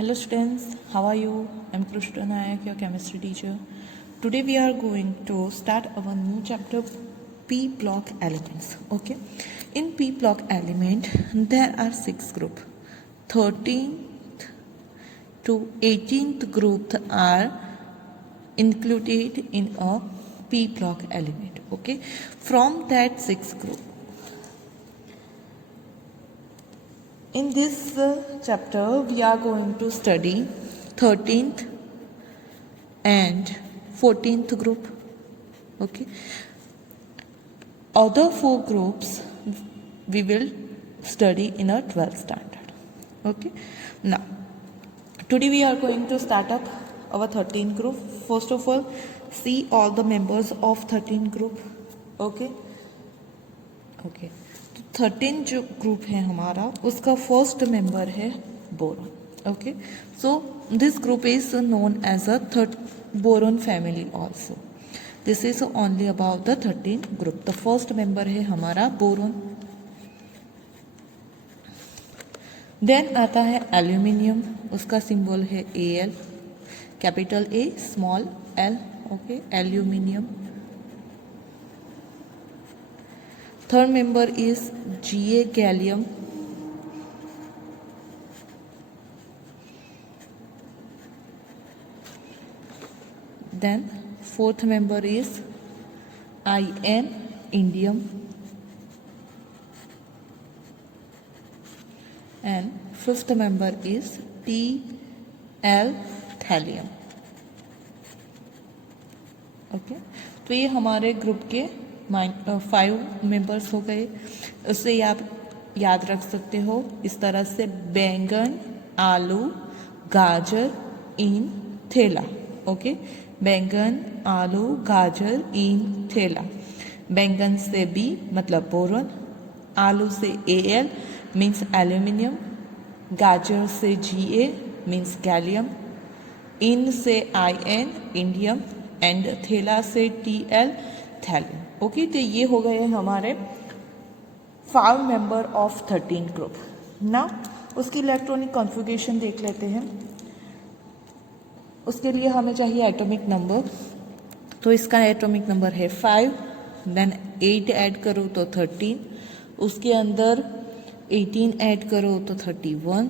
Hello students, how are you? I'm Krishna Nayak, your chemistry teacher. Today we are going to start our new chapter, P block elements. Okay, in P block element there are 6 groups. 13th to 18th group are included in a P block element. Okay, from that 6 group, in this chapter we are going to study 13th and 14th group. Okay, other 4 groups we will study in a 12th standard. Okay, now today we are going to start up our 13th group. First of all, see all the members of 13th group. Okay, 13 जो ग्रुप है हमारा उसका first member है boron. Okay, so this group is known as a boron family also. This is only about the 13 group. The first member है हमारा boron. Then आता है एल्यूमिनियम, उसका सिंबल है Al, capital A small l. Okay, aluminium. Third member is Ga, gallium. Then fourth member is In, indium. And fifth member is Tl, thallium. Okay, तो ये हमारे ग्रुप के 5 मेंबर्स हो गए. उससे आप याद रख सकते हो इस तरह से: बैंगन, आलू, गाजर, इन, थैला. ओके, बैंगन, आलू, गाजर, इन, थैला. बैंगन से B मतलब बोरॉन, आलू से Al मीन्स एल्यूमिनियम, गाजर से Ga मीन्स गैलियम, इन से In इंडियम एंड थैला से Tl थैलियम. ओके, तो ये हो गए हमारे 5 मेंबर ऑफ 13 ग्रुप. ना उसकी इलेक्ट्रॉनिक कॉन्फ़िगरेशन देख लेते हैं. उसके लिए हमें चाहिए एटॉमिक नंबर. तो इसका एटॉमिक नंबर है 5. देन 8 ऐड करो तो 13, उसके अंदर 18 ऐड करो तो 31,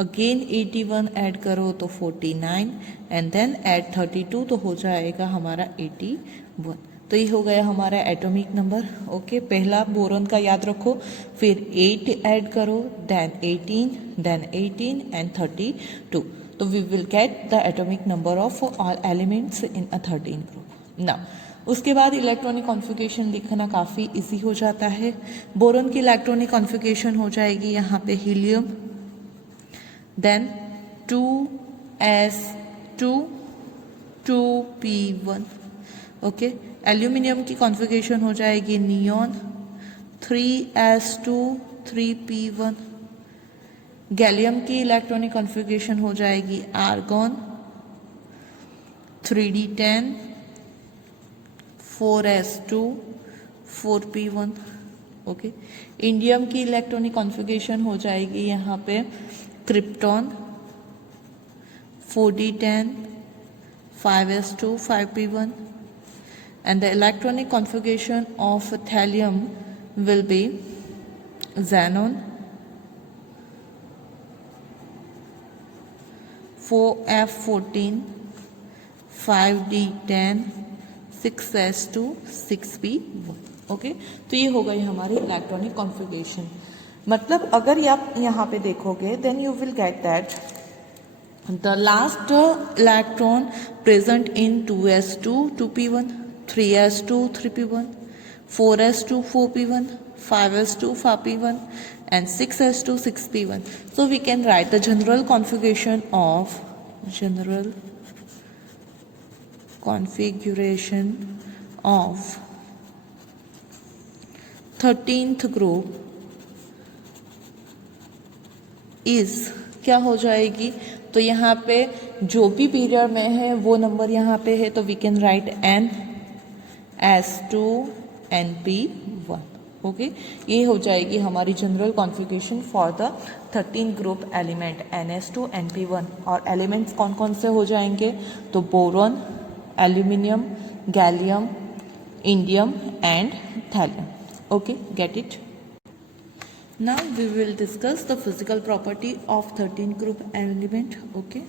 अगेन 81 ऐड करो तो 49 एंड देन ऐड 32 तो हो जाएगा हमारा 81. तो ये हो गया हमारा एटॉमिक नंबर. ओके, पहला बोरॉन का याद रखो, फिर 8 ऐड करो, देन 18 एंड 32. तो we will get the atomic number of all elements in a 13 group. ना उसके बाद इलेक्ट्रॉनिक कॉन्फ़िगरेशन लिखना काफ़ी इजी हो जाता है. बोरॉन की इलेक्ट्रॉनिक कॉन्फ़िगरेशन हो जाएगी यहाँ पे helium, then 2s2 2p1. Okay, aluminium की कॉन्फ़िगरेशन हो जाएगी नियॉन, 3s2 3p1. गैलियम की इलेक्ट्रॉनिक कॉन्फ़िगरेशन हो जाएगी argon, 3d10 4s2 4p1. Okay, indium की इलेक्ट्रॉनिक कॉन्फ़िगरेशन हो जाएगी यहाँ पे krypton, 4d10 5s2 5p1. And the electronic configuration of thallium will be xenon, 4f14 5d10 6s2 6p1. Okay, तो ये हो गई हमारी इलेक्ट्रॉनिक कॉन्फ़िगरेशन. मतलब अगर आप यहाँ पे देखोगे then you will get that the last electron present in 2s2 2p1, 3s2 3p1, 4s2 4p1, 5s2 5p1 and 6s2 6p1. So we can write the general configuration of 13th group is क्या हो जाएगी. तो यहाँ पे जो भी पीरियड में है वो नंबर यहाँ पे है, तो we can write n s2 and p1. Okay ये हो जाएगी हमारी general configuration for the 13 group element NH2 NP1। और एलिमेंट्स कौन कौन से हो जाएंगे, तो boron, aluminium, gallium, indium and thallium. Okay, get it. Now we will discuss the physical property of 13 group element. Okay,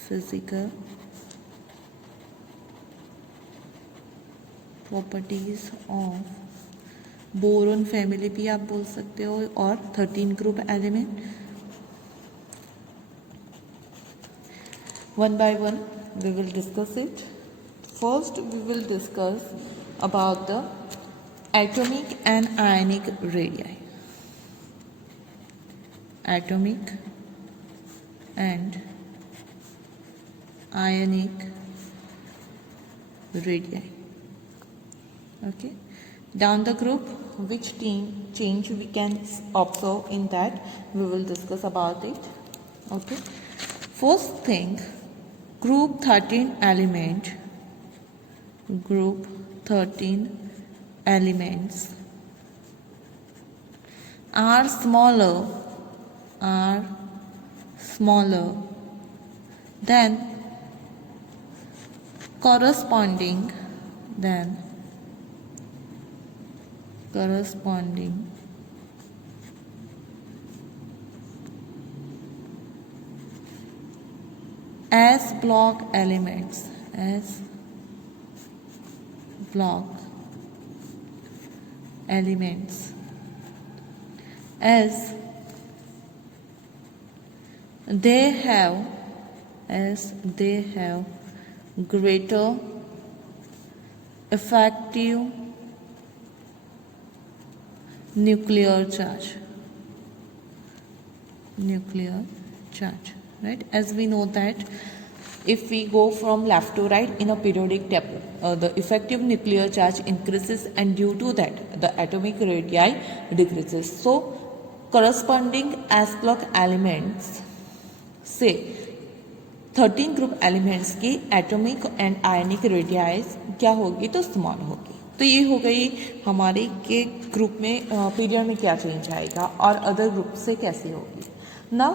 physical properties of boron family भी आप बोल सकते हो और 13 group element. One by one we will discuss it. First we will discuss about the atomic and ionic radii. Atomic and ionic radii. Okay, down the group, which change we can observe in that, we will discuss about it. Okay, first thing, group 13 element, group 13 elements are smaller than corresponding s block elements, as they have greater effective nuclear charge, right? As we know that if we go from left to right in a periodic table, the effective nuclear charge increases, and due to that the atomic radii decreases. So corresponding s block elements से 13 group elements की atomic and आयनिक रेडियाइज क्या होगी, तो स्मॉल होगी। तो ये हो गई हमारे के ग्रुप में पीरियड में क्या चेंज आएगा और अदर ग्रुप से कैसे होगी। Now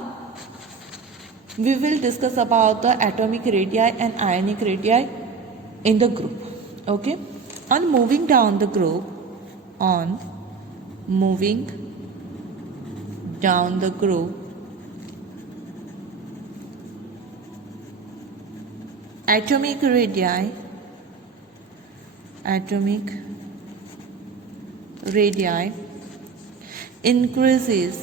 we will discuss about the atomic radii and ionic radii in the group. Okay, on moving down the group, atomic radii increases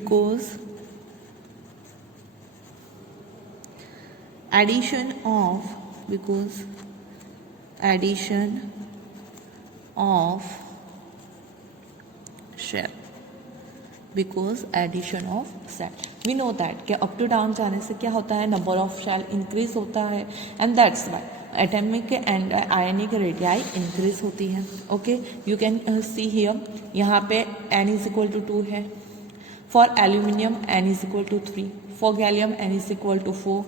because addition of shell, we know that कि up to down जाने से क्या होता है, number of shell increase होता है, and that's why atomic and ionic radii increase होती है। Okay, you can see here, यहाँ पे n इज इक्वल टू 2 है, for aluminium n is equal to 3, for gallium n is equal to 4,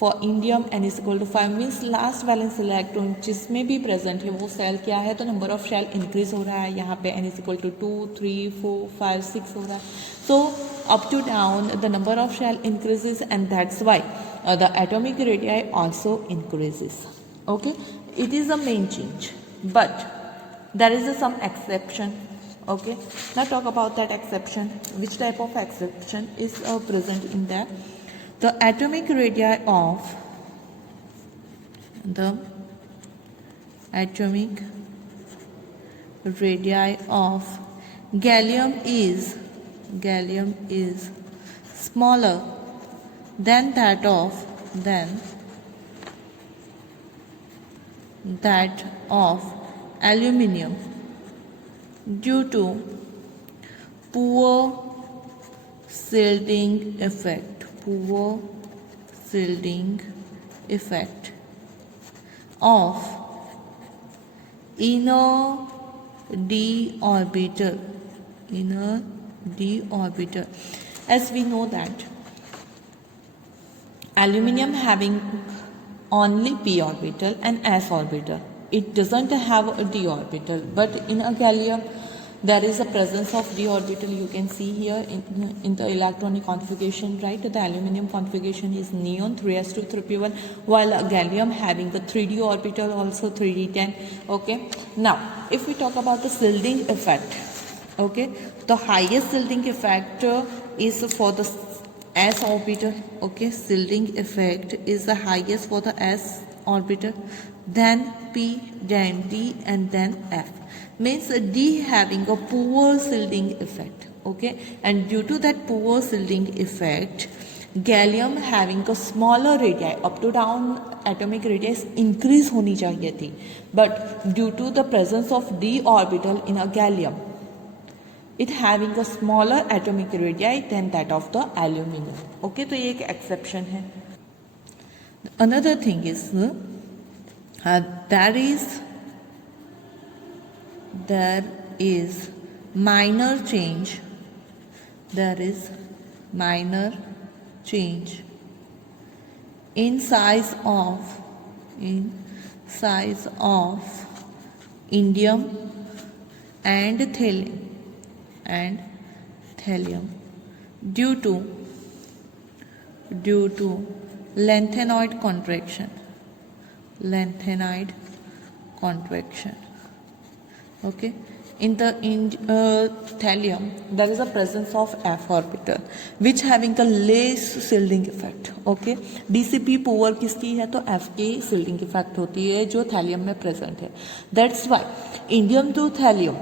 for indium n is equal to 5। Means last valence electron जिसमें भी प्रेजेंट है वो सेल क्या है, तो नंबर ऑफ शेल इंक्रीज हो रहा है। यहाँ पे n इज इक्वल टू 2, 3, 4, 5, 6 हो रहा है। सो up to down the number of shell increases, and that's why the atomic radii also increases. Okay, it is a main change, but there is some exception. Okay, now talk about that exception. Which type of exception is present in there? The atomic radii of gallium is smaller than that of aluminium due to poor shielding effect of inner d orbital. As we know that aluminium having only p orbital and s orbital. It doesn't have a d orbital, but in a gallium there is a presence of d orbital. You can see here in the electronic configuration, right? The aluminum configuration is neon 3s2 3p1, while a gallium having the 3d orbital, also 3d10. Okay, now if we talk about the shielding effect, okay, the highest shielding effect is for the s orbital. Okay, shielding effect is the highest for the s orbital, then p, then d, and then f. Means d having a poor shielding effect. Okay, and due to that poor shielding effect, gallium having a smaller radii, up to down atomic radius increase होनी चाहिए थी, but due to the presence of d orbital in a gallium, it having a smaller atomic radii than that of the aluminum. Okay, तो ये एक exception है. Another thing is there is minor change. There is minor change in size of indium and thallium due to lanthanoid contraction. Okay, in thallium there is a presence of f orbital which having a less shielding effect. Okay, dcp poor किसकी है, तो f की shielding effect होती है जो thallium में present है. That's why indium to thallium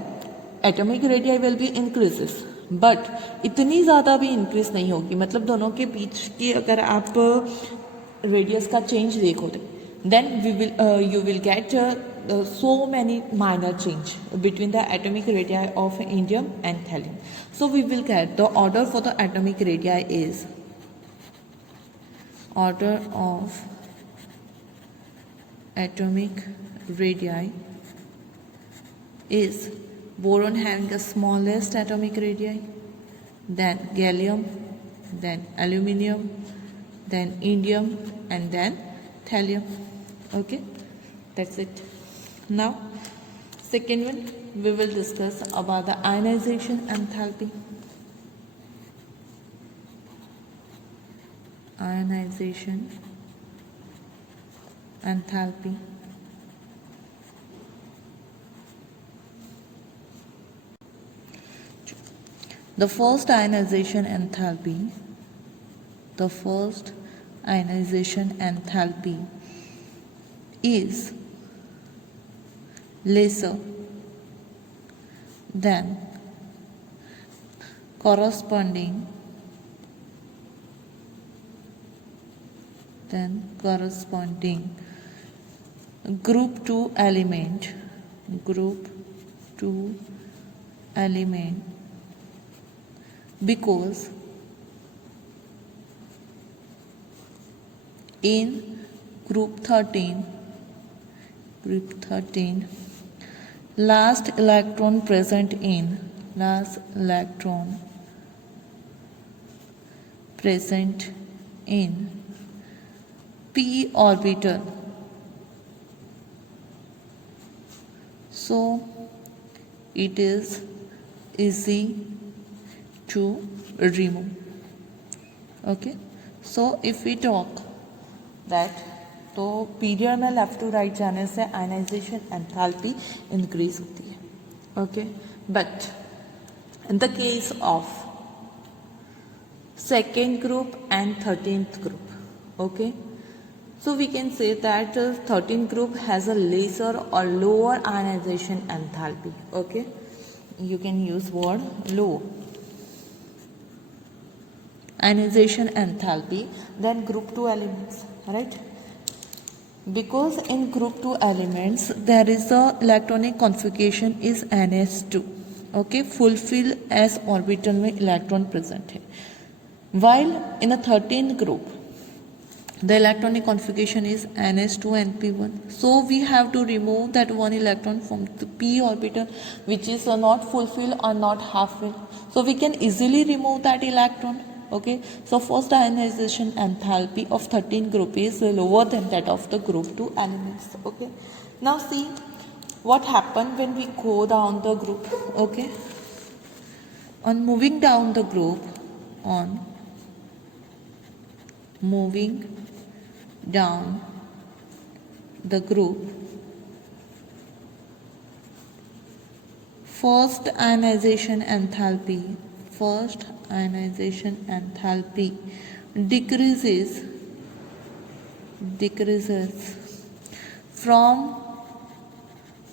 atomic radii will be increases, but इतनी ज़्यादा भी increase नहीं होगी. मतलब दोनों के बीच की अगर आप radius का change देखोगे, then you will get so many minor change between the atomic radii of indium and thallium. So we will get the order for the atomic radii is order of atomic radii is boron having the smallest atomic radii, then gallium, then aluminium, then indium, and then thallium. Okay, that's it. Now second one, we will discuss about the ionization enthalpy. Ionization enthalpy. The first ionization enthalpy is lesser than corresponding group 2 element because in group 13 last electron present in p orbital, so it is easy to remove. Okay, so if we talk that, तो पीरियड में left to right जाने से ionization enthalpy increase होती है. Okay, but in the case of second group and 13th group, okay, so we can say that 13th group has a lesser or lower ionization enthalpy. Okay, you can use word low ionization enthalpy than group 2 elements, right? Because in group 2 elements there is a electronic configuration is ns2. Okay, fulfill s orbital में electron present है, while in a 13th group the electronic configuration is ns2 and p1. So we have to remove that one electron from the p orbital which is not fulfilled or not half filled. So we can easily remove that electron. Okay, so first ionization enthalpy of 13 group is lower than that of the group 2 elements. Okay, now see what happened when we go down the group. Okay, on moving down the group, on moving down the group, first ionization enthalpy decreases from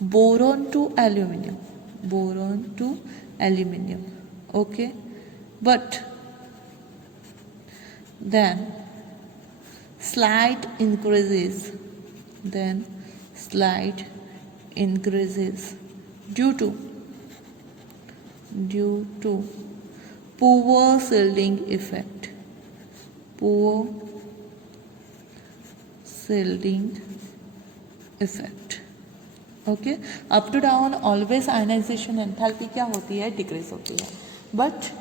boron to aluminum. Okay, but then slight increases due to poor shielding effect. Okay, up to down always ionization enthalpy क्या होती है, डिक्रीज होती है. But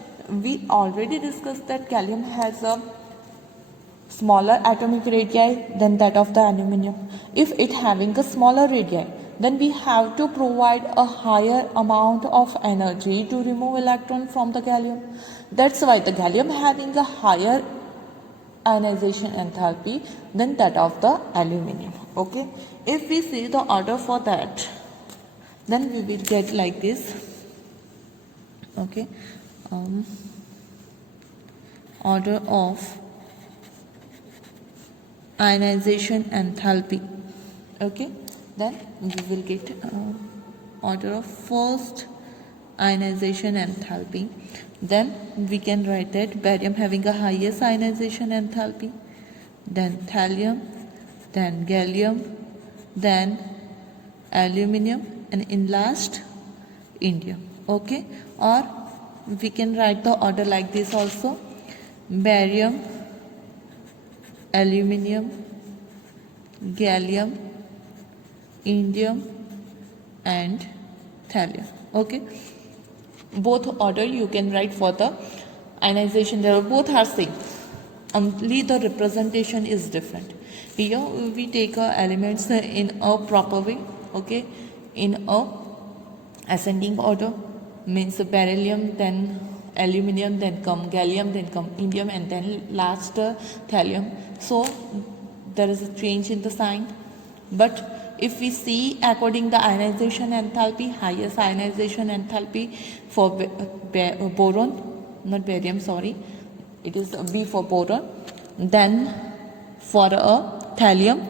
we already discussed that gallium has a smaller atomic radii than that of the aluminum. If it having a smaller radii, then we have to provide a higher amount of energy to remove electron from the gallium. That's why the gallium having a higher ionization enthalpy than that of the aluminum. Okay, if we see the order for that, then we will get like this. Okay, order of ionization enthalpy. Okay, then we will get order of first ionization enthalpy. Then we can write that barium having a highest ionization enthalpy, then thallium, then gallium, then aluminum, and in last indium. Okay, or we can write the order like this also: barium, aluminum, gallium, indium, and thallium. Okay, both order you can write for the ionization. They both are same, only the representation is different. Here we take elements in a proper way. Okay, in a ascending order, means beryllium, then aluminum, then come gallium, then come indium, and then last thallium. So there is a change in the sign. But if we see according the ionization enthalpy, highest ionization enthalpy for boron, not barium, sorry, it is B for boron, then for a thallium,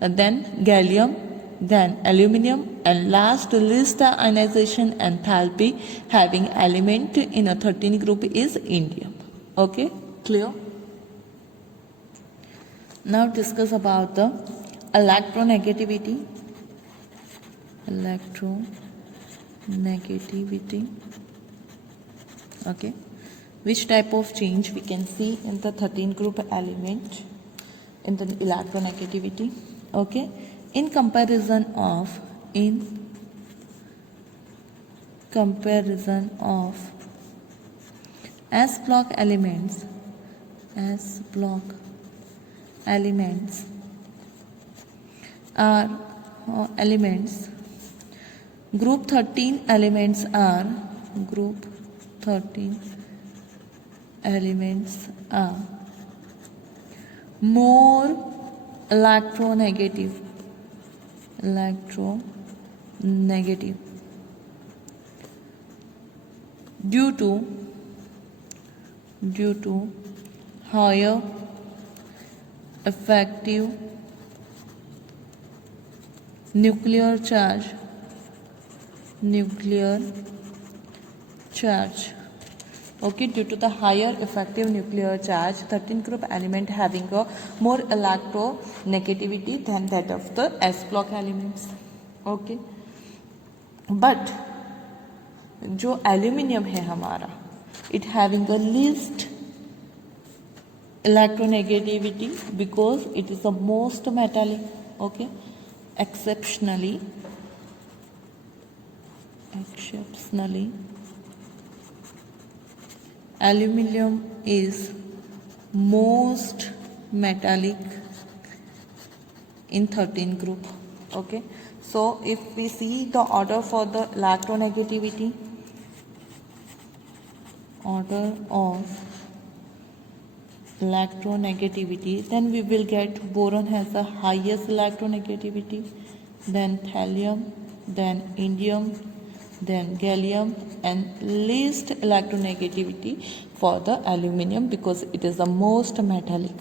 then gallium, then aluminum, and last least ionization enthalpy having element in a 13 group is indium. Okay, clear? Now discuss about the electronegativity. Okay, which type of change we can see in the 13 group element in the electronegativity. Okay, in comparison of S block elements are group 13 elements are more electronegative due to higher effective nuclear charge. Okay, due to the higher effective nuclear charge, 13 group element having a more electronegativity than that of the S block elements. Okay, but जो aluminium है हमारा, it having the least electronegativity because it is the most metallic. Okay, exceptionally aluminum is most metallic in 13 group. Okay, so if we see the order for the electronegativity, order of electronegativity, then we will get boron has the highest electronegativity, then thallium, then indium, then gallium, and least electronegativity for the aluminium because it is the most metallic.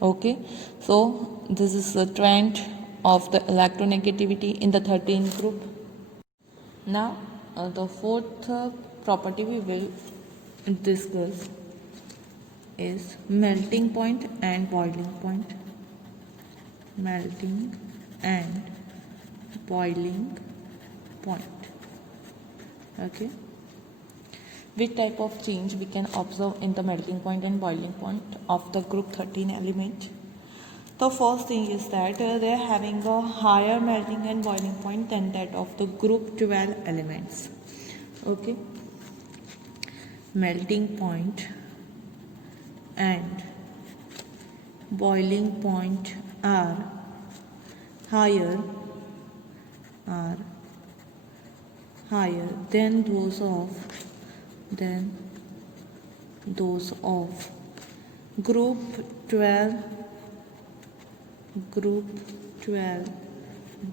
Okay, so this is the trend of the electronegativity in the 13th group. Now the fourth property we will discuss is melting point and boiling point. Melting and boiling point. Okay, which type of change we can observe in the melting point and boiling point of the group 13 element? The first thing is that they are having a higher melting and boiling point than that of the group 12 elements. Okay, melting point and boiling point are higher than those of group 12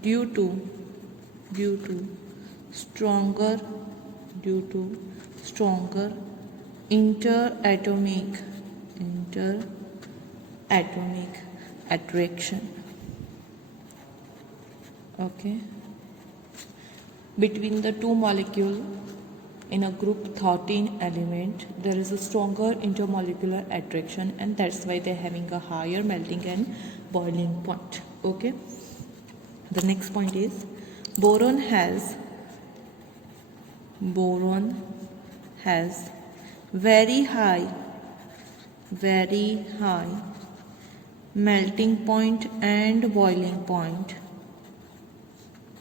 due to stronger interatomic attraction. Okay, between the two molecules in a group 13 element there is a stronger intermolecular attraction, and that's why they're having a higher melting and boiling point. Okay, the next point is boron has very high melting point and boiling point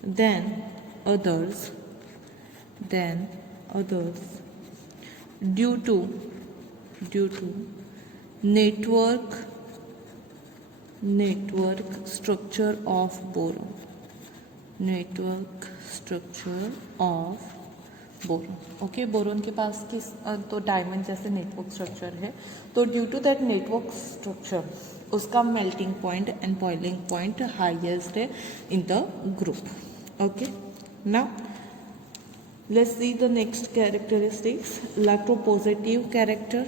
than others due to network structure of boron. Okay, boron के पास किस तो डायमंड जैसे network structure है, तो due to that network structure उसका melting point and boiling point highest है in the group. Okay, now let's see the next characteristics. Electropositive character.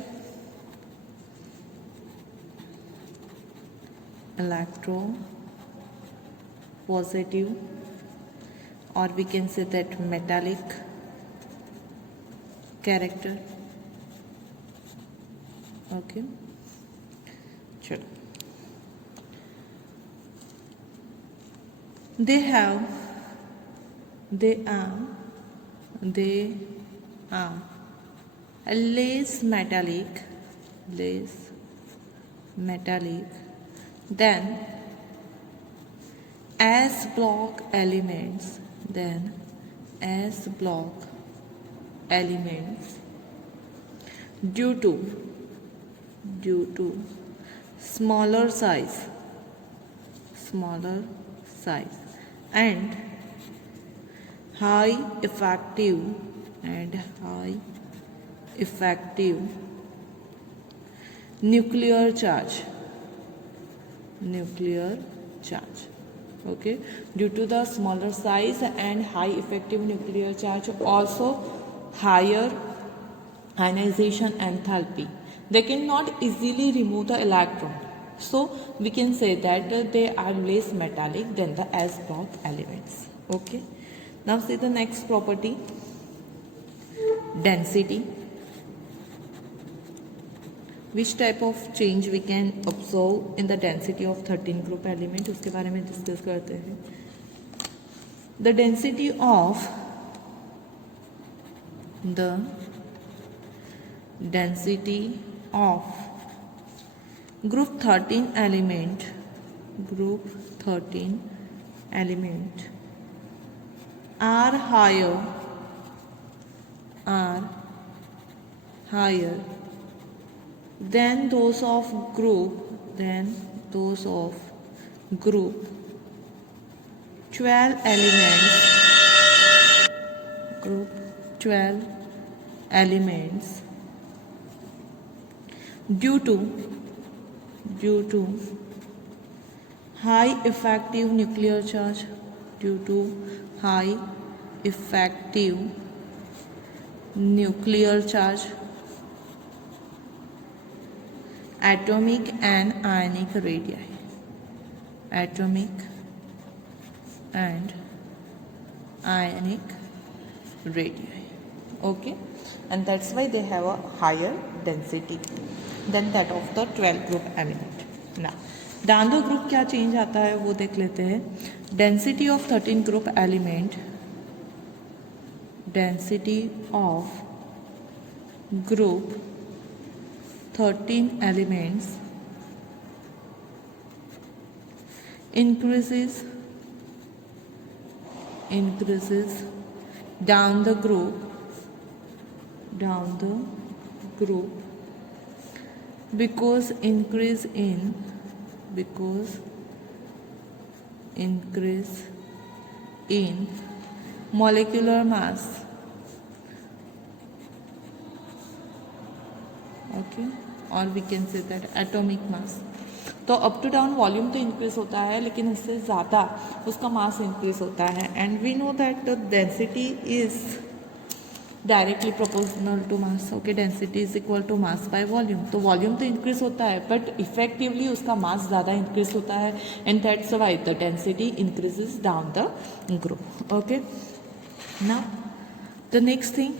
Electropositive, or we can say that metallic character. Okay, chalo. They are less metallic than S block elements due to smaller size and high effective nuclear charge. Okay, due to the smaller size and high effective nuclear charge, also higher ionization enthalpy, they cannot easily remove the electron, so we can say that they are less metallic than the S block elements. Okay, now see the next property, density. Which type of change we can observe in the density of 13 group element, उसके बारे में डिस्कस करते हैं. The density of group 13 element are higher then those of group 12 elements, group 12 elements, due to high effective nuclear charge, due to high effective nuclear charge, atomic and ionic radii, atomic and ionic radii. Okay, and that's why they have a higher density than that of the 12 group element. Now down the group क्या चेंज आता है वो देख लेते हैं. Density of 13 group element, density of group 13 elements increases down the group because increase in molecular mass. Okay, or we can say that atomic mass. तो up to down volume तो increase होता है लेकिन इससे ज़्यादा उसका मास इंक्रीज होता है. And we know that the density is directly proportional to mass. Okay, density is equal to mass by volume. तो वॉल्यूम तो इंक्रीज होता है बट इफेक्टिवली उसका मास ज़्यादा इंक्रीज होता है and that's why the density increases down the group. Okay, now the next thing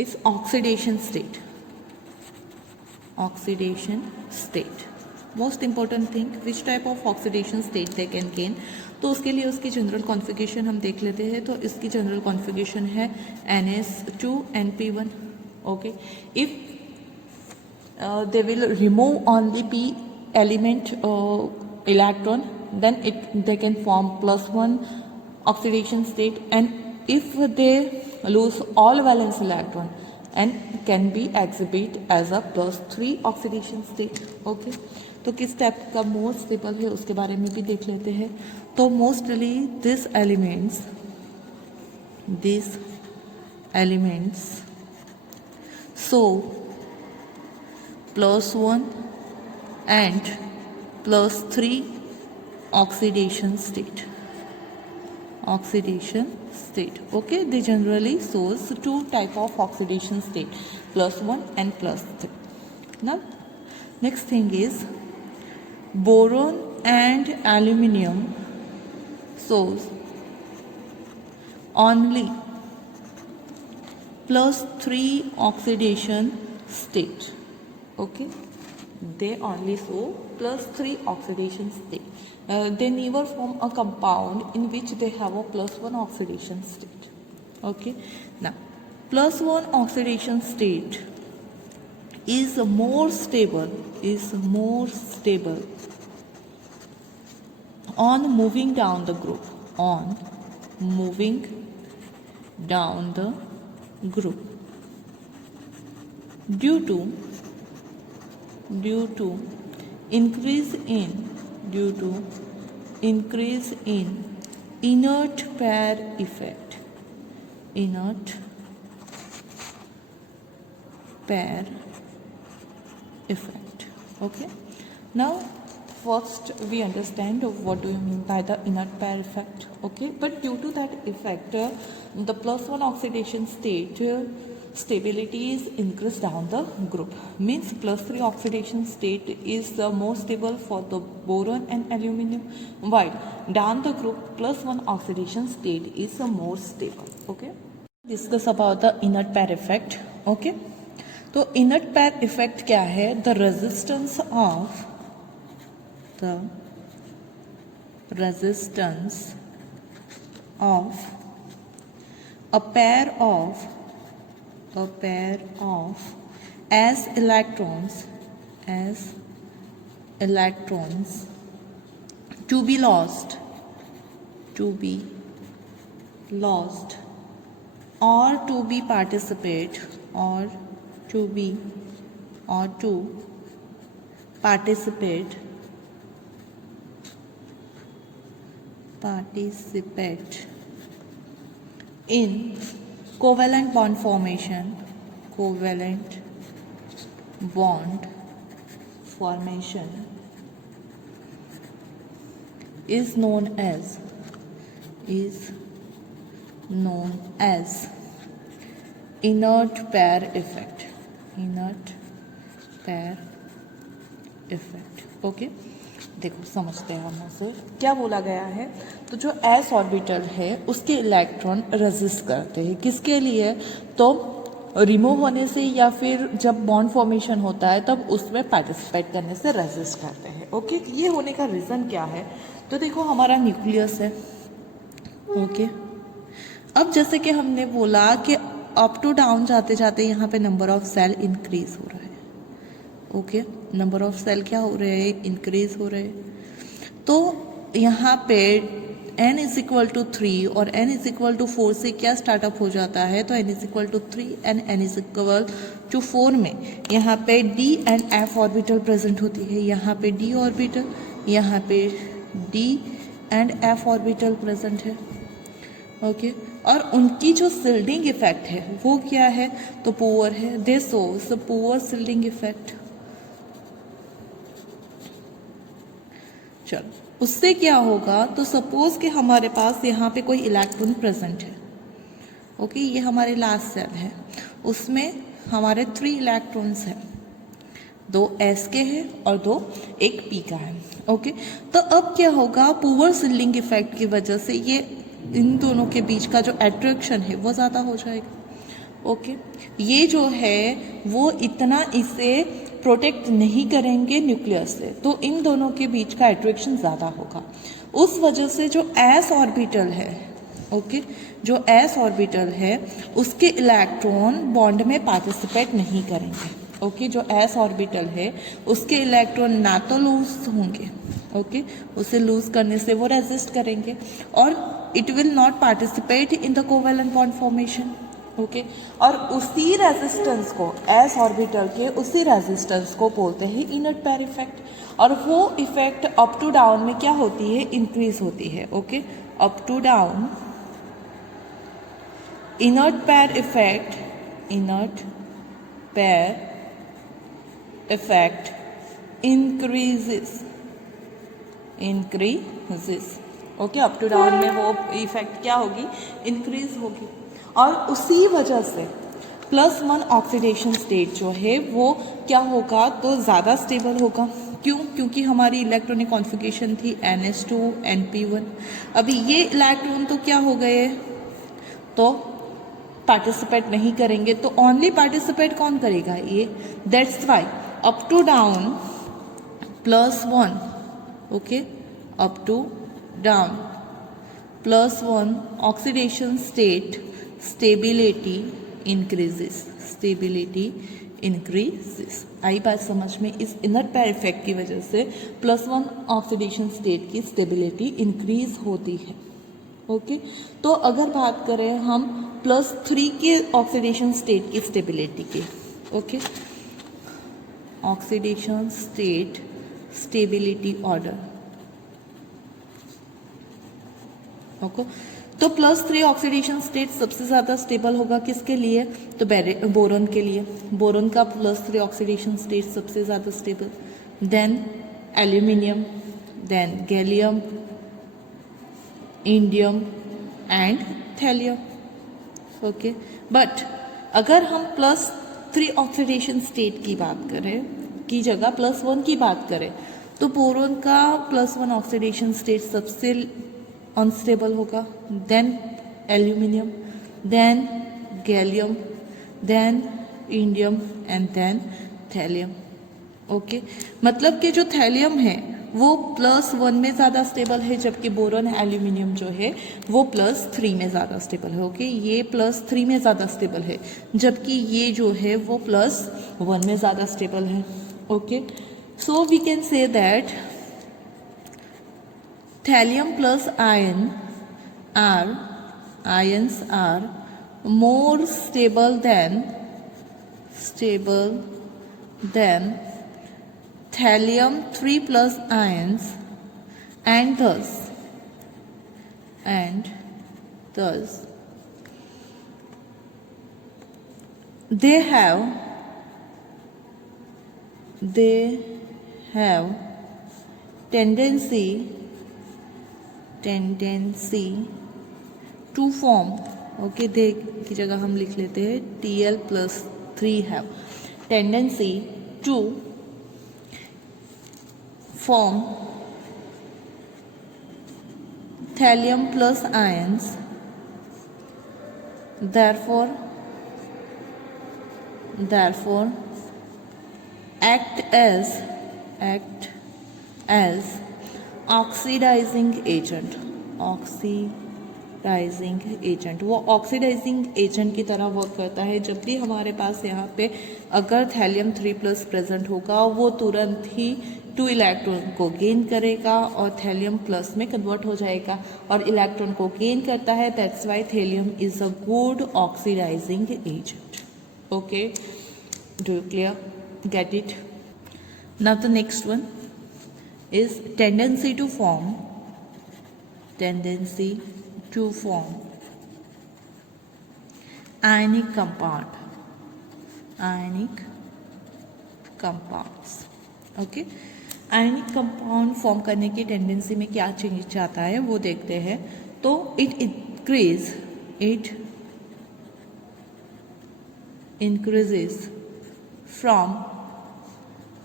is oxidation state. Most important thing, which type of oxidation state they can gain. तो उसके लिए उसकी जनरल कॉन्फ़िगरेशन हम देख लेते हैं. तो इसकी जनरल कॉन्फ़िगरेशन है NS2NP1. Okay, if they will remove only p element electron, then they can form +1 oxidation state, and if they lose all valence electron and can be exhibit as a +3 oxidation state. Okay, तो किस टाइप का more stable है उसके बारे में भी देख लेते हैं. तो मोस्टली दिस एलिमेंट्स सो +1 and +3 oxidation state. Okay, they generally shows two type of oxidation state, +1 and +3. Now next thing is boron and aluminium shows only +3 oxidation state. Okay, they only show +3 oxidation state. They never form a compound in which they have a +1 oxidation state. Okay, now +1 oxidation state is more stable on moving down the group due to increase in inert pair effect. Okay, now first we understand what do you mean by the inert pair effect. Okay, but due to that effect the +1 oxidation state stability is increased down the group. Means +3 oxidation state is more stable for the boron and aluminium, while down the group +1 oxidation state is more stable. Okay, discuss about the inert pair effect. Okay, तो inert pair effect क्या है? The resistance of a pair of as electrons to be lost or to be or to participate in covalent bond formation, covalent bond formation is known as inert pair effect, inert pair effect. Okay, देखो समझते हैं हम उसे क्या बोला गया है। तो जो एस ऑर्बिटल है उसके इलेक्ट्रॉन रेजिस्ट करते हैं, किसके लिए? तो रिमूव होने से या फिर जब बॉन्ड फॉर्मेशन होता है तब उसमें पार्टिसिपेट करने से रेजिस्ट करते हैं। ओके, ये होने का रीज़न क्या है? तो देखो हमारा न्यूक्लियस है। ओके, अब जैसे कि हमने बोला कि अप टू डाउन जाते जाते यहाँ पे नंबर ऑफ सेल इंक्रीज हो रहा है। ओके, नंबर ऑफ सेल क्या हो रहे हैं? इंक्रीज हो रहे हैं। तो यहाँ पे n इज इक्वल टू 3 और n इज इक्वल टू 4 से क्या स्टार्टअप हो जाता है? तो n is equal to 3 and n is equal to 4 में यहाँ पे d and f orbital present होती है। यहाँ पे d ऑर्बिटल, यहाँ पे d and f orbital present है। ओके, और उनकी जो सिल्डिंग इफेक्ट है वो क्या है? तो पुअर है। दे shows the poor shielding effect. चलो, उससे क्या होगा? तो सपोज कि हमारे पास यहाँ पे कोई इलेक्ट्रॉन प्रेजेंट है। ओके, ये हमारे लास्ट सेल है, उसमें हमारे 3 इलेक्ट्रॉन्स हैं, 2 s के हैं और 2 एक p का है। ओके, तो अब क्या होगा? पुअर सिल्डिंग इफेक्ट की वजह से ये इन दोनों के बीच का जो अट्रैक्शन है वो ज़्यादा हो जाएगा। ओके, ये जो है वो इतना इसे प्रोटेक्ट नहीं करेंगे न्यूक्लियस से, तो इन दोनों के बीच का अट्रैक्शन ज़्यादा होगा। उस वजह से जो s ऑर्बिटल है, ओके, जो s ऑर्बिटल है उसके इलेक्ट्रॉन बॉन्ड में पार्टिसिपेट नहीं करेंगे। ओके, जो s ऑर्बिटल है उसके इलेक्ट्रॉन ना तो लूज होंगे, ओके, उसे लूज करने से वो रेजिस्ट करेंगे, और it will not participate in the covalent bond formation. Okay, और उसी रेजिस्टेंस को, s ऑर्बिटल के उसी रेजिस्टेंस को बोलते हैं इनर्ट पेयर इफेक्ट, और वो इफेक्ट अप टू डाउन में क्या होती है? इंक्रीज होती है। Okay, up to down inert pair effect, inert pair effect increases, okay, up to down में वो इफेक्ट क्या होगी? इंक्रीज होगी। और उसी वजह से +1 ऑक्सीडेशन स्टेट जो है वो क्या होगा? तो ज़्यादा स्टेबल होगा। क्यों? क्योंकि हमारी इलेक्ट्रॉनिक कॉन्फ़िगरेशन थी NH2 NP1। अभी ये इलेक्ट्रॉन तो क्या हो गए? तो पार्टिसिपेट नहीं करेंगे, तो ओनली पार्टिसिपेट कौन करेगा? ये। That's why up to down +1, okay, up to down +1 oxidation state stability increases. आई बात समझ में? इस इनर पेयर इफेक्ट की वजह से +1 ऑक्सीडेशन स्टेट की स्टेबिलिटी इंक्रीज होती है। ओके, तो अगर बात करें हम +3 के ऑक्सीडेशन स्टेट की स्टेबिलिटी की, okay, oxidation state stability order, okay, तो +3 ऑक्सीडेशन स्टेट सबसे ज़्यादा स्टेबल होगा किसके लिए? तो बोरॉन के लिए। बोरॉन का +3 ऑक्सीडेशन स्टेट सबसे ज़्यादा stable, then aluminium, then gallium, indium and thallium. Okay, but अगर हम +3 ऑक्सीडेशन स्टेट की बात करें की जगह +1 की बात करें, तो बोरॉन का +1 ऑक्सीडेशन स्टेट सबसे अनस्टेबल होगा, then aluminium, then gallium, then indium and then thallium. Okay, मतलब कि जो थैलियम है वो +1 में ज़्यादा स्टेबल है, जबकि बोरॉन एल्यूमिनियम जो है वो +3 में ज़्यादा स्टेबल है। ओके, ये +3 में ज़्यादा स्टेबल है, जबकि ये जो है वो +1 में ज़्यादा स्टेबल है। Okay, so we can say that thallium plus ions are more stable then thallium 3 plus ions and thus they have tendency to form, okay दे की जगह हम लिख लेते हैं Tl+3 have tendency to form thallium plus ions, therefore act as oxidizing agent. वो oxidising agent की तरह वर्क करता है. जब भी हमारे पास यहाँ पे अगर थैलियम 3+ प्रेजेंट होगा वो तुरंत ही 2 इलेक्ट्रॉन को गेन करेगा और थैलियम प्लस में कन्वर्ट हो जाएगा और इलेक्ट्रॉन को गेन करता है. That's why thallium is a good oxidising agent. Okay, do you clear? Get it? Now the next one is tendency to form ionic compounds. Okay, ionic compound form करने की टेंडेंसी में क्या चेंज आता है वो देखते हैं. तो it increases from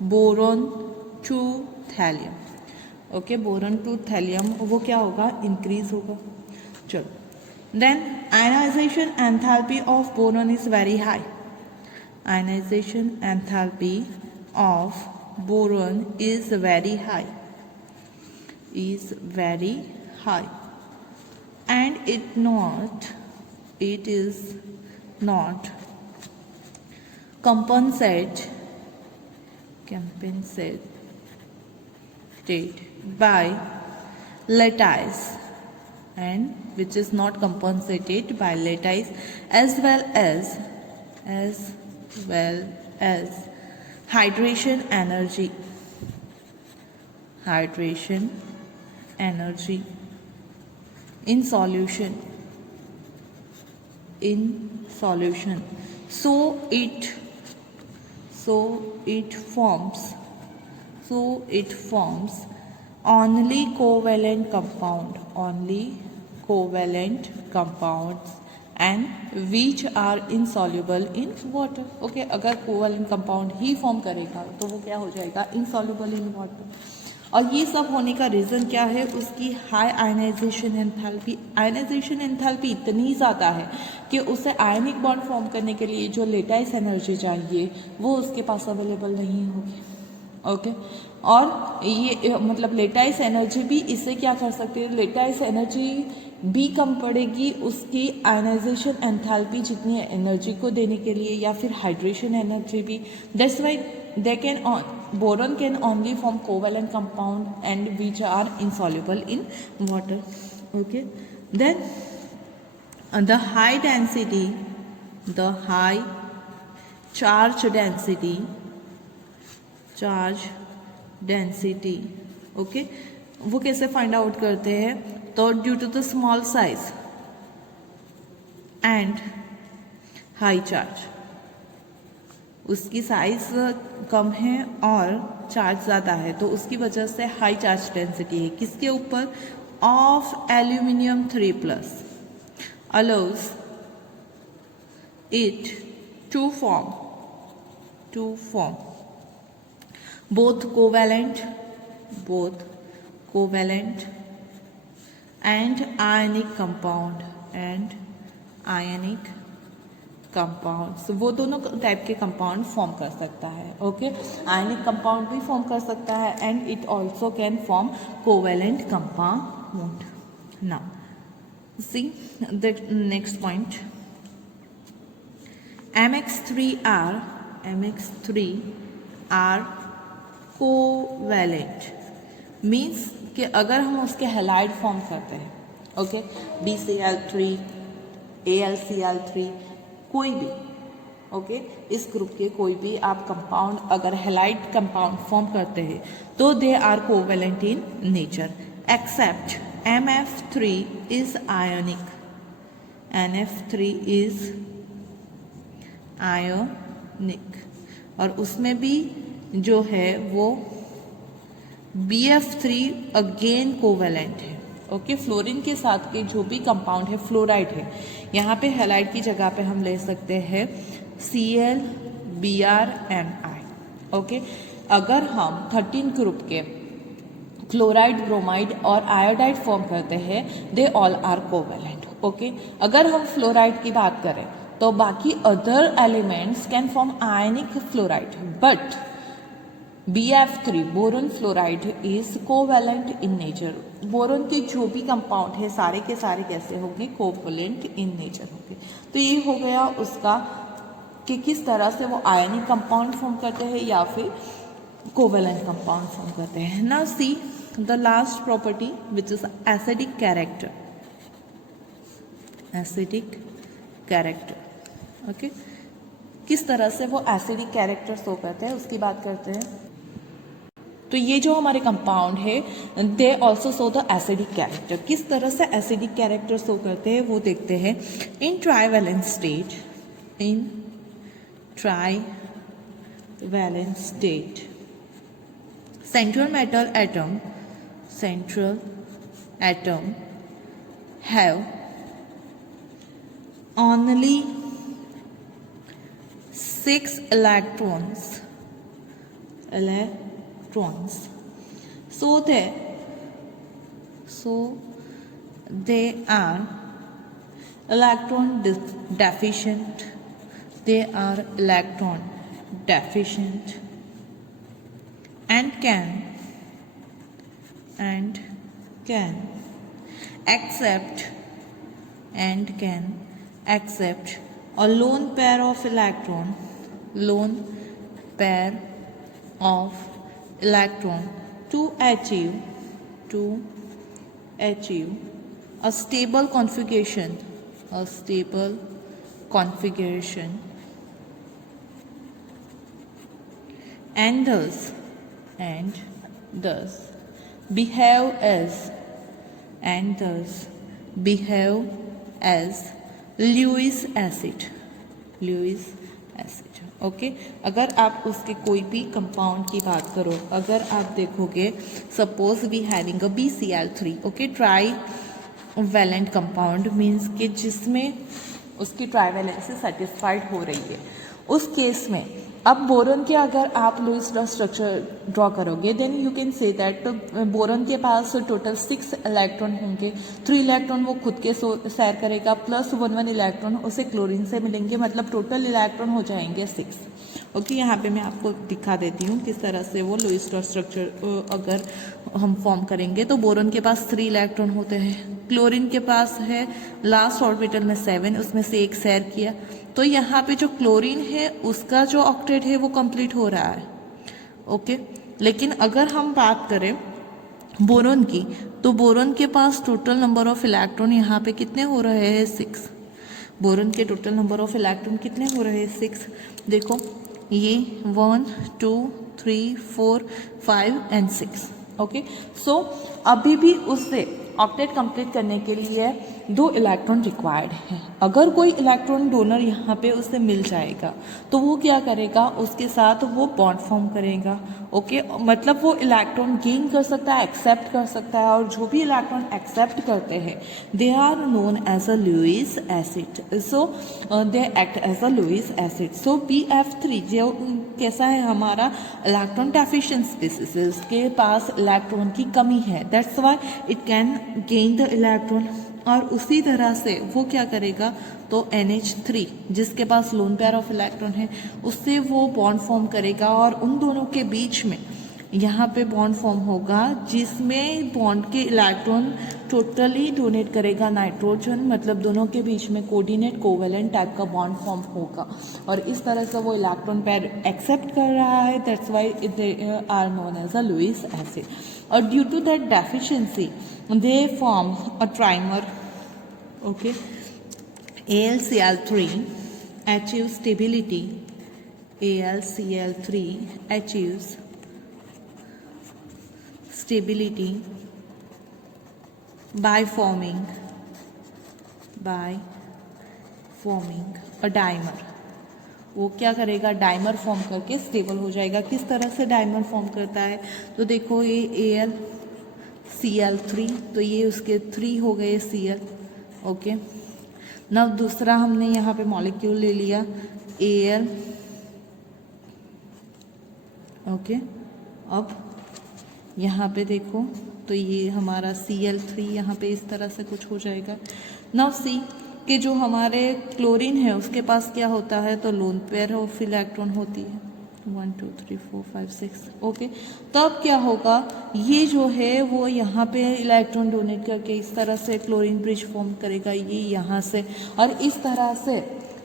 boron to thallium. Okay, boron to thallium वो क्या होगा? इंक्रीज होगा. चलो, then ionisation enthalpy of boron is very high. Ionisation enthalpy of boron is very high and it is not compensated by lattice, and which is not compensated by lattice as well as hydration energy in solution. So it forms only covalent compounds and which are insoluble in water. Okay, अगर covalent compound ही form करेगा तो वो क्या हो जाएगा? Insoluble in water. और ये सब होने का रीज़न क्या है? उसकी high ionisation enthalpy. Ionisation enthalpy इतनी ज़्यादा है कि उसे आयनिक बॉन्ड फॉर्म करने के लिए जो लेटाइस एनर्जी चाहिए वो उसके पास अवेलेबल नहीं होगी. ओके, और ये मतलब लेटाइस एनर्जी भी इससे क्या कर सकते हैं? लेटाइस एनर्जी भी कम पड़ेगी उसकी आयनाइजेशन एंथैल्पी जितनी एनर्जी को देने के लिए, या फिर हाइड्रेशन एनर्जी भी. That's why boron can only form covalent compound and which are insoluble in water. Okay, then the high charge density. Okay, वो कैसे फाइंड आउट करते हैं? तो due to the small size and high charge. उसकी size कम है और चार्ज ज़्यादा है तो उसकी वजह से हाई चार्ज डेंसिटी है. किसके ऊपर? Of aluminium 3+ allows it to form both covalent and ionic compounds. वो दोनों टाइप के कंपाउंड फॉर्म कर सकता है. ओके, आयनिक कंपाउंड भी फॉर्म कर सकता है and it also can form covalent compound. Now see the next point. MX3R covalent means कि अगर हम उसके हैलाइड फॉर्म करते हैं, ओके, BCl3 AlCl3 कोई भी, ओके इस ग्रुप के कोई भी आप कंपाउंड अगर हैलाइड कंपाउंड फॉर्म करते हैं तो they are covalent in nature except MF3 is ionic, NF3 is ionic, और उसमें भी जो है वो BF3 अगेन कोवेलेंट है। ओके फ्लोरीन के साथ के जो भी कंपाउंड है फ्लोराइड है, यहाँ पे हैलाइड की जगह पे हम ले सकते हैं ClBrMi। ओके अगर हम 13 ग्रुप के क्लोराइड, ब्रोमाइड और आयोडाइड फॉर्म करते हैं they all are covalent. Okay अगर हम फ्लोराइड की बात करें तो बाकी other elements can form ionic fluoride but BF3 boron fluoride is covalent in nature. Boron के जो भी कंपाउंड है सारे के सारे कैसे होंगे कोवेलेंट इन नेचर होंगे। तो ये हो गया उसका कि किस तरह से वो आयनिक कंपाउंड फॉर्म करते हैं या फिर कोवेलेंट कंपाउंड फॉर्म करते हैं। Now see the last property which is acidic character. Acidic character okay किस तरह से वो एसिडिक कैरेक्टर शो करते हैं उसकी बात करते हैं। तो ये जो हमारे कंपाउंड है they also show the acidic character. किस तरह से एसिडिक कैरेक्टर शो करते हैं वो देखते हैं। इन trivalent state, in trivalent state central metal atom have only 6 electrons so they are electron deficient. They are electron deficient and can accept a lone pair of electron to achieve a stable configuration and thus behave as Lewis acid। Okay अगर आप उसके कोई भी कंपाउंड की बात करो, अगर आप देखोगे suppose we having a BCl3 okay trivalent compound means कि जिसमें उसकी ट्राइवैलेंसी सेटिस्फाइड हो रही है, उस केस में अब बोरॉन के अगर आप लुईस लॉ स्ट्रक्चर ड्रॉ करोगे then you can say that boron के पास टोटल 6 इलेक्ट्रॉन होंगे। 3 इलेक्ट्रॉन वो खुद के शेयर करेगा प्लस 1 इलेक्ट्रॉन उसे क्लोरीन से मिलेंगे, मतलब टोटल इलेक्ट्रॉन हो जाएंगे 6। ओके यहाँ पे मैं आपको दिखा देती हूँ किस तरह से वो लुईस लॉ स्ट्रक्चर अगर हम फॉर्म करेंगे। तो बोरॉन के पास 3 इलेक्ट्रॉन होते हैं, क्लोरीन के पास है लास्ट ऑर्बिटल में 7, उसमें से 1 शेयर किया, तो यहाँ पे जो क्लोरीन है उसका जो ऑक्टेट है वो कंप्लीट हो रहा है। ओके लेकिन अगर हम बात करें बोरॉन की तो बोरॉन के पास टोटल नंबर ऑफ इलेक्ट्रॉन यहाँ पे कितने हो रहे हैं 6। बोरॉन के टोटल नंबर ऑफ इलेक्ट्रॉन कितने हो रहे हैं 6। देखो ये 1 2 3 4 5 एंड 6। ओके सो अभी भी उससे ऑक्टेट कंप्लीट करने के लिए 2 इलेक्ट्रॉन रिक्वायर्ड है। अगर कोई इलेक्ट्रॉन डोनर यहाँ पे उससे मिल जाएगा तो वो क्या करेगा, उसके साथ वो बॉन्ड फॉर्म करेगा। ओके मतलब वो इलेक्ट्रॉन गेन कर सकता है, एक्सेप्ट कर सकता है, और जो भी इलेक्ट्रॉन एक्सेप्ट करते हैं they are known as a Lewis acid. So they act as a Lewis acid. So BF3 जो कैसा है हमारा इलेक्ट्रॉन डेफिशिएंट स्पीसीज के पास इलेक्ट्रॉन की कमी है, that's why it can gain the electron. और उसी तरह से वो क्या करेगा तो NH3 जिसके पास लोन पेयर ऑफ इलेक्ट्रॉन है उससे वो बॉन्ड फॉर्म करेगा और उन दोनों के बीच में यहाँ पे बॉन्ड फॉर्म होगा जिसमें बॉन्ड के इलेक्ट्रॉन टोटली डोनेट करेगा नाइट्रोजन, मतलब दोनों के बीच में कोऑर्डिनेट कोवेलेंट टाइप का बॉन्ड फॉर्म होगा और इस तरह से वो इलेक्ट्रॉन पेयर एक्सेप्ट कर रहा है, that's why they are known as a Lewis acid. और due to that deficiency they form a trimer, okay, AlCl3 achieves stability, AlCl3 achieves stability by forming a dimer. वो क्या करेगा, dimer form करके स्टेबल हो जाएगा। किस तरह से डाइमर फॉर्म करता है, तो देखो ये AlCl3, तो ये उसके 3 हो गए Cl। ओके, नव दूसरा हमने यहाँ पे मॉलिक्यूल ले लिया Al। ओके, अब यहाँ पे देखो तो ये हमारा Cl3 यहाँ पे इस तरह से कुछ हो जाएगा। नव सी कि जो हमारे क्लोरीन है उसके पास क्या होता है, तो लोन पेयर ऑफ इलेक्ट्रॉन होती है 1 2 3 4 5 6। ओके, तब क्या होगा, ये जो है वो यहाँ पे इलेक्ट्रॉन डोनेट करके इस तरह से क्लोरीन ब्रिज फॉर्म करेगा, ये यहाँ से, और इस तरह से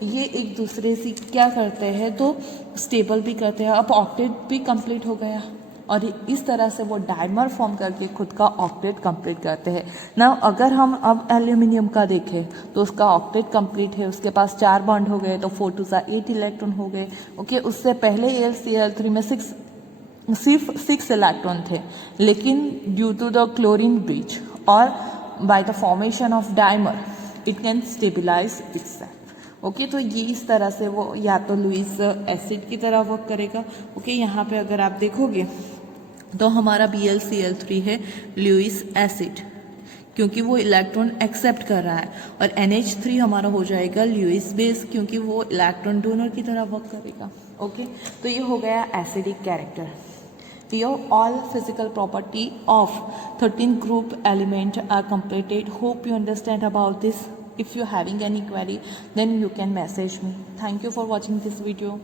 ये एक दूसरे से क्या करते हैं, तो स्टेबल भी करते हैं। अब ऑक्टेट भी कंप्लीट हो गया, और इस तरह से वो डाइमर फॉर्म करके खुद का ऑक्टेट कंप्लीट करते हैं ना। अगर हम अब एल्यूमिनियम का देखें तो उसका ऑक्टेट कंप्लीट है, उसके पास 4 बॉन्ड हो गए, तो 4 2 8 इलेक्ट्रॉन हो गए। ओके, उससे पहले AlCl3 में सिर्फ 6 इलेक्ट्रॉन थे, लेकिन due to the chlorine bridge और by the formation of dimer it can stabilise itself. Okay, तो ये इस तरह से वो या तो लुईस एसिड की तरह वर्क करेगा। ओके, यहाँ पे अगर आप देखोगे तो हमारा BlCl3 है लुईस एसिड, क्योंकि वो इलेक्ट्रॉन एक्सेप्ट कर रहा है, और NH3 हमारा हो जाएगा लुईस बेस, क्योंकि वो इलेक्ट्रॉन डोनर की तरह वर्क करेगा। ओके, तो ये हो गया acidic character. Here all physical property of 13 group element are completed. Hope you understand about this. If you having any query, then you can message me. Thank you for watching this video.